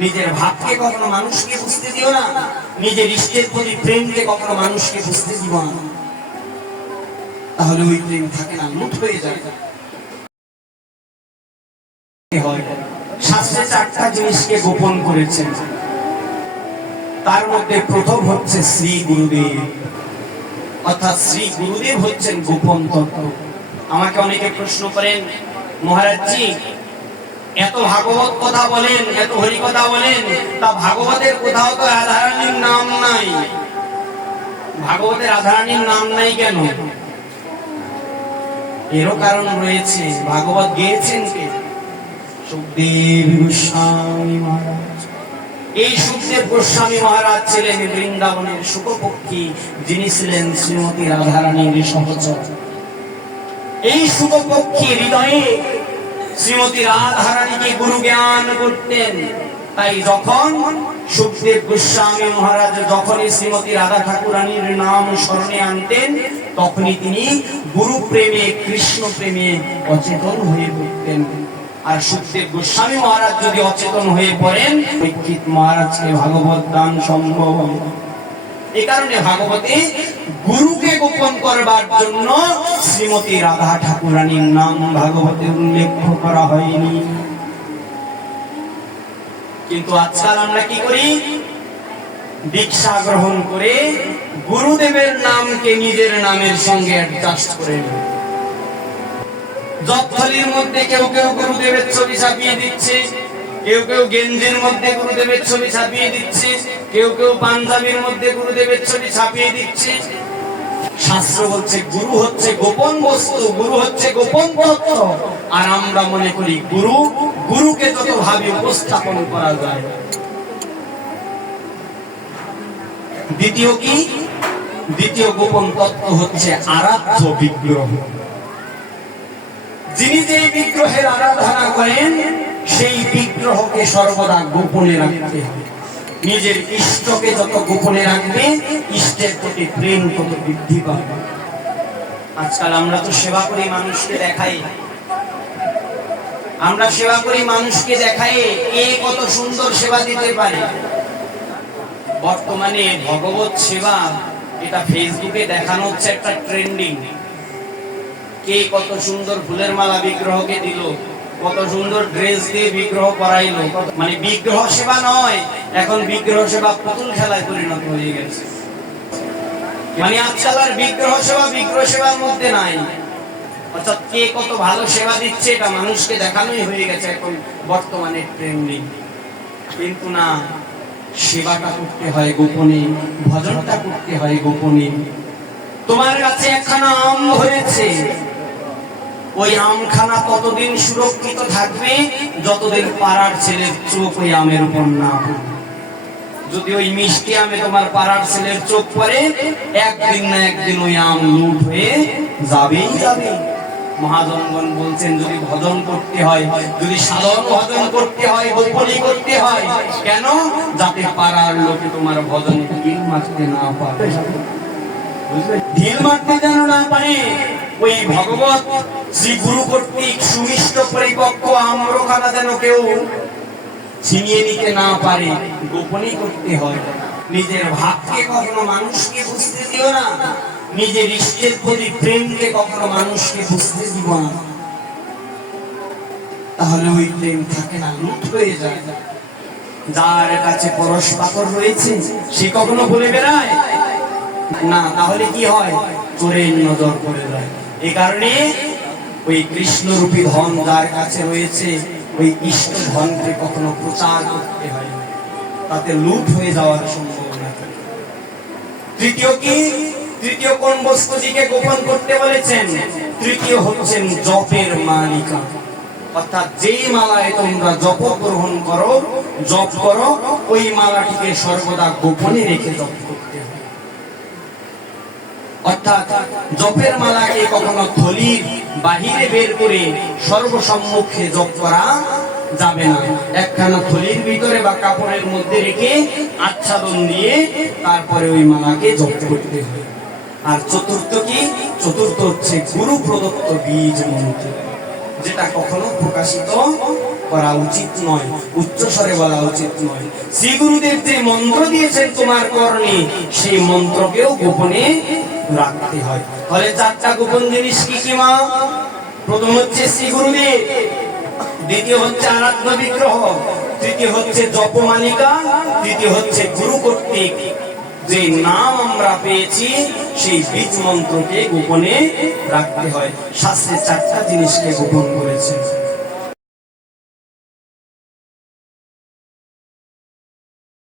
নিজের ভাবকে কখনো মানুষকে বুঝতে দিও না, নিজের ইষ্টের প্রতি প্রেমকে কখনো মানুষকে বুঝতে দিও না, তাহলে ওই প্রেম থাকে না, লুট হয়ে যায়। শাস্ত্রে 4টা জিনিসকে গোপন করেছেন, তার মধ্যে প্রথম হচ্ছে শ্রী গুরুদেব, অর্থাৎ শ্রী গুরুদেব হচ্ছেন গোপন তত্ত্ব। আমাকে অনেকে প্রশ্ন করেন, মহারাজজি এত ভাগবত কথা বলেন, এত হরি কথা বলেন, তা ভাগবতের কোথাও তো রাধারানীর নাম নাই, ভাগবতের রাধারানীর নাম নাই কেন? এরও কারণ রয়েছে। ভাগবত গেয়েছেন কে? সুখদেব গোস্বামী মহারাজ। এই সুখদেব গোস্বামী মহারাজ ছিলেন বৃন্দাবনের শুকপক্ষী, যিনি ছিলেন শ্রীমতী রাধারানীর সহচর। এই শুকপক্ষী হৃদয়ে শ্রীমতী রাধারানীকে গুরু জ্ঞান করতেন। তাই যখন সুখদেব গোস্বামী মহারাজ যখনই শ্রীমতী রাধা ঠাকুরানীর নাম স্মরণে আনতেন, তখনই তিনি গুরু প্রেমে, কৃষ্ণ প্রেমে অচেতন হয়ে পড়তেন। আর সুখদেব গোস্বামী মহারাজ যদি অচেতন হয়ে পড়েন, পরীক্ষিত মহারাজকে ভাগবত দান সম্ভব। এই কারণে ভাগবতে গুরুকে গোপন করবার জন্য শ্রীমতী রাধা ঠাকুরানীর নাম ভাগবতে উল্লেখ করা হয়নি। কিন্তু আজকাল আমরা কি করি? দীক্ষা গ্রহণ করে গুরুদেবের নামকে নিজের নামের সঙ্গে অ্যাডজাস্ট করে নিই। জপথলির মধ্যে কেউ কেউ গুরুদেবের ছবি ছাপিয়ে দিচ্ছে, কেউ কেউ গেঞ্জির মধ্যে গুরুদেবের ছবি ছাপিয়ে দিচ্ছে, কেউ কেউ পাঞ্জাবির মধ্যে গুরুদেবের ছবি ছাপিয়ে দিচ্ছে। শাস্ত্র বলছে গুরু হচ্ছে গোপন বস্তু, গুরু হচ্ছে গোপন তত্ত্ব। আর আমরা মনে করি গুরুকে যত ভাবে উপস্থাপন করা যায়। দ্বিতীয় গোপন তত্ত্ব হচ্ছে আরাধ্য বিগ্রহ। যিনি যে বিগ্রহের আরাধনা করেন, সেই বিগ্রহকে সর্বদা গোপনে রাখতে হবে। নিজের ইষ্টকে যত গোপনে রাখবে, ইষ্টের প্রতি প্রেম তত বৃদ্ধি পাবে। আজকাল আমরা তো সেবা করি, মানুষকে দেখাই, আমরা সেবা করি মানুষকে দেখাই কে কত সুন্দর সেবা দিতে পারে। বর্তমানে ভগবত সেবা এটা ফেসবুকে দেখানো হচ্ছে একটা ট্রেন্ডিং। কে কত সুন্দর ফুলের মালা বিগ্রহকে দিল, কত সুন্দর ড্রেস দিয়ে বিগ্রহ পরাইলো। মানে বিগ্রহ সেবা নয়, এখন বিগ্রহ সেবা পুতুল খেলায় পরিণত হয়ে গেছে। মানে আজকাল আর বিগ্রহ সেবার মধ্যে নাই। অর্থাৎ কে কত ভালো সেবা দিচ্ছে এটা মানুষকে দেখানোই হয়ে গেছে এখন বর্তমানে ট্রেন্ডিং। কিন্তু না, সেবাটা করতে হয় গোপনে, ভজনটা করতে হয় গোপনে। তোমার কাছে একখানা আম হয়েছে, ওই আমখানা ততদিন সুরক্ষিত থাকবে যতদিন পাড়ার ছেলের চোখ ওই আমের উপর না পড়বে। যদি ওই মিষ্টি আমে তোমার পাড়ার ছেলের চোখ পড়ে, একদিন না একদিন ওই আম লুট হয়ে যাবেই যাবে। মহাজনগণ বলছেন, যদি ভজন করতে হয়, যদি সাধন ভজন করতে হয়, গোপনী করতে হয়, কেন? যাতে পাড়ার লোকে তোমার ভজনে ঢিল মারতে না পারে, ঢিল মারতে যেন না পারে। ওই ভগবত শ্রী গুরু কর্তৃক সুমিষ্ট পরিপক্ক আম্রখানা যেন কেউ ছিনিয়ে নিতে না পারে, গোপনই করতে হয়। নিজের ভাবকে কখনো মানুষকে বুঝতে দিও না, নিজের ইষ্টের প্রতি প্রেমকে কখনো মানুষকে বুঝতে দিব না, তাহলে ওই প্রেম থাকে না, লুট হয়ে যায়। যার কাছে পরশ পাথর রয়েছে সে কখনো বলে বেড়ায় না, তাহলে কি হয়? চোরের নজর পড়ে যায়। এই কারণে ওই কৃষ্ণরূপী ধন যার কাছে রয়েছে, ওই ইষ্ট ধনকে কখনো প্রচার করতে হয়, তাতে লুট হয়ে যাওয়ার সম্ভাবনা থাকে। তৃতীয় কোন বস্তুটিকে গোপন করতে বলেছেন? তৃতীয় হচ্ছেন জপের মালিকা। অর্থাৎ যেই মালায় তোমরা জপ গ্রহণ করো, জপ করো, ওই মালাটিকে সর্বদা গোপনে রেখে জপ করতে হবে। অর্থাৎ জপের মালাকে কখনো থলির বাহিরে বের করে সর্বসম্মুখে জপ করা যাবে না। একখানা থলির ভিতরে বা কাপড়ের মধ্যে রেখে আচ্ছাদন দিয়ে তারপরে ওই মালাকে জপ করতে হবে। আর চতুর্থ হচ্ছে গুরু প্রদত্ত বীজ মন্ত্র, যেটা কখনো প্রকাশিত করা উচিত নয়, উচ্চস্বরে বলা উচিত নয়। শ্রী গুরুদেব যে মন্ত্র দিয়েছেন তোমার কর্ণে, সেই মন্ত্রকেও গোপনে রাখতে হয়। তাহলে চারটা গোপন জিনিস কি কি মা? প্রথম হচ্ছে শ্রী গুরুদেব, দ্বিতীয় হচ্ছে আরাধ্য বিগ্রহ, তৃতীয় হচ্ছে জপমালিকা, তৃতীয় হচ্ছে গুরু কর্তৃক যে নাম আমরা পেয়েছি সেই বীজ মন্ত্রকে গোপনে রাখতে হয়। শাস্ত্রে চারটা জিনিসকে গোপন করেছে।